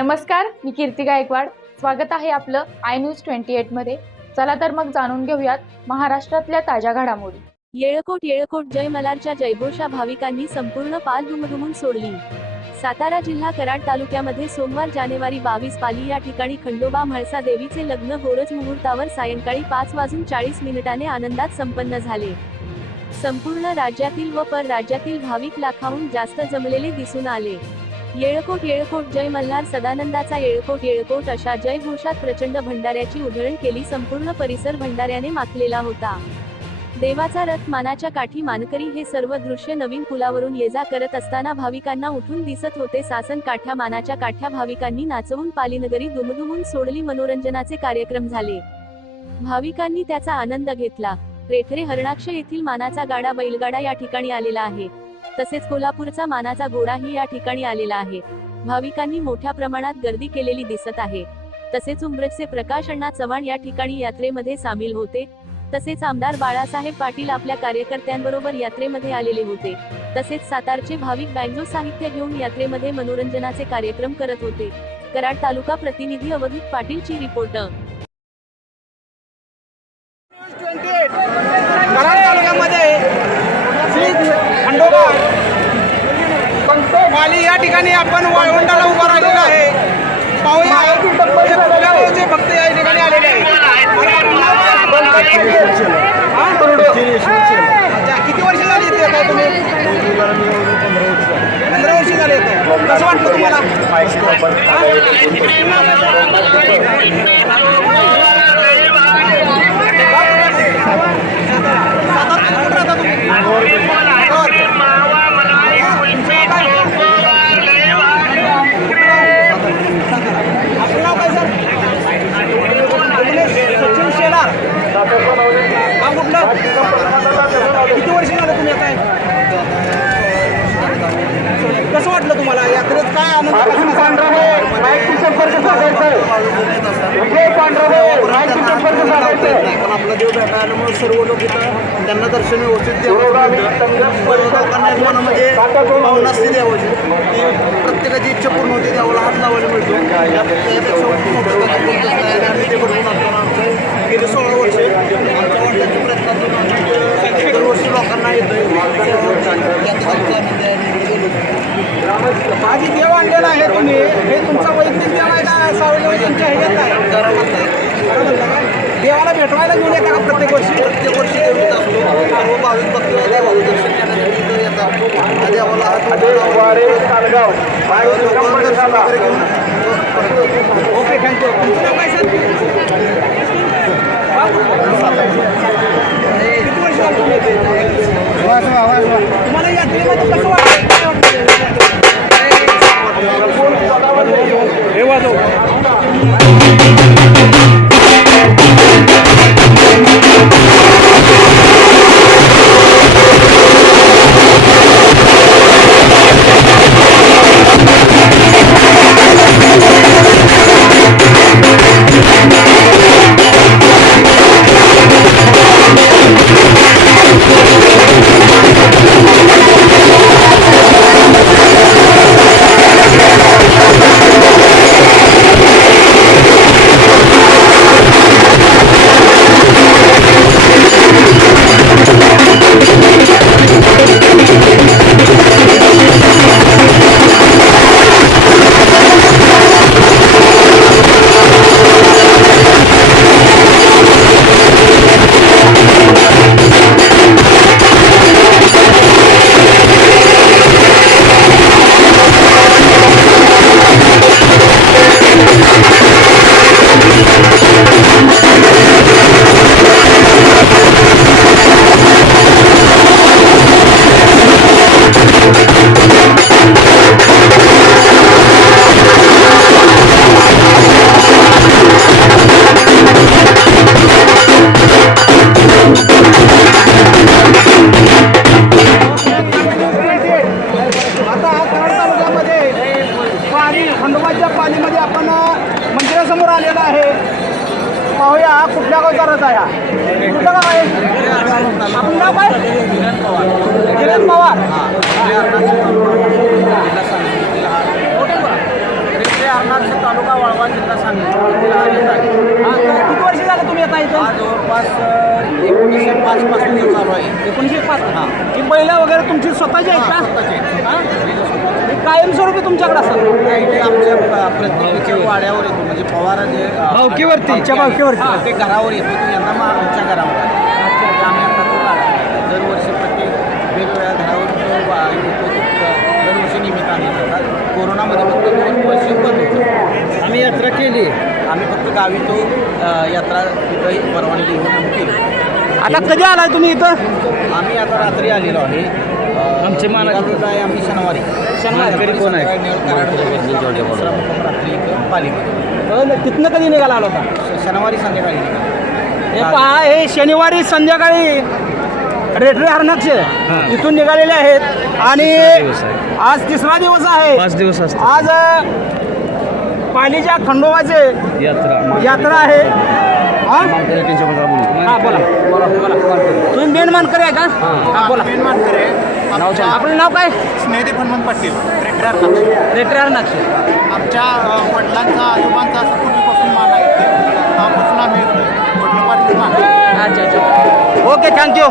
नमस्कार, मी कीर्ती गायकवाड। स्वागत आहे आपलं आय न्यूज 28 मध्ये। चला तर मग जाणून घेऊयात महाराष्ट्रातल्या ताज्या घडामोडी। येळकोट जय मल्हारच्या जयघोषा भाविकांनी संपूर्ण पाल दुमदुमून सोडली। सातारा जिल्हा कराड तालुक्यामध्ये सोमवार जानेवारी 22 पाली या ठिकाणी खंडोबा म्हाळसा देवीचे लग्न गोरज मुहूर्तावर सायंकाळी 5:40 आनंदात संपन्न झाले। संपूर्ण राज्यातील व परराज्यातील भाविक लाखाहून जास्त जमलेले दिसून आले। येळकोट जय मल्हार सदानंदाचा येळकोट अशा जयघोषात प्रचंड भंडाऱ्याची उधळण केली। संपूर्ण परिसर भंडाऱ्याने माखलेला होता। देवाचा रथ मानाच्या काठी मानकरी हे सर्व दृश्य नवीन पुलावरून ये जा करत असताना भाविकांना उठून दिसत होते। सासन काठ्या मानाच्या काठ्या भाविकांनी नाचवून पालीनगरी दुमदुमून सोडली। मनोरंजनाचे कार्यक्रम झाले, भाविकांनी त्याचा आनंद घेतला। रेठरे हरणाक्ष येथील मानाचा गाडा बैलगाडा या ठिकाणी आलेला आहे, तसेच कोल्हापूरचा मानाचा घोडाही या ठिकाणी आलेला आहे। भाविकांनी मोठ्या प्रमाणात गर्दी केलेली दिसत आहे। तसेच उंब्रजचे प्रकाश अण्णा चव्हाण या ठिकाणी यात्रेमध्ये सामील होते। तसेच आमदार बाळासाहेब पाटील आपल्या कार्यकर्त्यांबरोबर यात्रेमध्ये आलेले होते। तसेच सातारचे भाविक बँजो साहित्य घेऊन यात्रेमध्ये मनोरंजनाचे कार्यक्रम करत होते। कराड तालुका प्रतिनिधी अवधूत पाटील ची रिपोर्ट। कराड तालुक्यामध्ये श्री खंडोबा वाली या ठिकाणी आपण वाळवंटाला उभा राहिलेलो आहे। पाहूया जे भक्त या ठिकाणी आलेले आहेत। अच्छा, किती वर्ष झाली इथे येताय तुम्ही? 15 वर्ष झाले येते। कसं वाटतं तुम्हाला? किती वर्ष झालं तुम्ही येताय? कसं वाटलं तुम्हाला यात्रेत? काय आनंद? पण आपला देव भेटायला सर्व लोक इथं त्यांना दर्शन व्यवस्थित द्यावं, लोकांना मनामध्ये भावना असते द्यावाची, ती प्रत्येकाची इच्छा पूर्ण होते, देवाला हात लावायला मिळतो। आम्ही ते बघून आमचं गेले 16 वर्ष आमच्या वडिलांच्या प्रयत्नातून दरवर्षी लोकांना येतोय। माझी देव आणलेला आहे तुम्ही, हे तुमचा वैयक्तिक देव आहे का सावली तुमच्या ह्याच्यात आहे? घरामधला देवाला भेटवायला घेऊन येता का प्रत्येक वर्षी? प्रत्येक वर्षी देवीत असतो। सर्व भाविक भक्त देवाला दर्शन घेण्यासाठी इथं येतात। देवाला ओके, थँक्यू। किती वर्ष तुम्हाला यात्रेमध्ये कसं वाटतं? हे जवळपास 1905 पासून हे चालू आहे. 1905 हां. ही बैलं वगैरे तुमची स्वतःची आहेत का? हां. ही कायमस्वरूपी तुमच्याकडे असतात? आमच्या प्रत्येकाच्या वाड्यावर येतो, म्हणजे पवार जे भावकीवरती आमच्या भावकीवरती ते घरावर येतो. तो यंदा मग आमच्या घरावर आहे. आम्ही आता तो गाडा दरवर्षी प्रत्येक वेगवेगळ्या घरावर येतो. दरवर्षी निमित्त आम्ही येतात. कोरोनामध्ये फक्त 2 वर्ष बंद होतं. आम्ही यात्रा केली. आम्ही फक्त गावी तो यात्रा तिथं परवानगी घेऊन आम्ही केली. आता कधी आलाय तुम्ही इथं? आम्ही आता रात्री आलेलो आहे. आमचे मानक आहे आम्ही शनिवारी कोण आहे रात्री इथं पालीमध्ये. तिथनं कधी निघाला आला होता? शनिवारी संध्याकाळी निघाला. हे पहा, हे शनिवारी संध्याकाळी रेटरे हरणाक्ष इथून निघालेले आहेत आणि आज 3रा दिवस आहे. 5 दिवस असतात. आज पालीच्या खंडोबाचे यात्रा आहे. हां बोला तुम्ही मेन मानकरी आहे का? हां बोला. मेन मानकरी आहे. आपलं नाव काय? स्नेहदीप हनुमंत पाटील, रेटरे हरणाक्ष. आमच्या वडिलांचा आजोबांचा असं पूर्वीपासून मान आहे. तेव्हापासून आम्ही वडिलोपार्जित मान. अच्छा. Okay, thank you.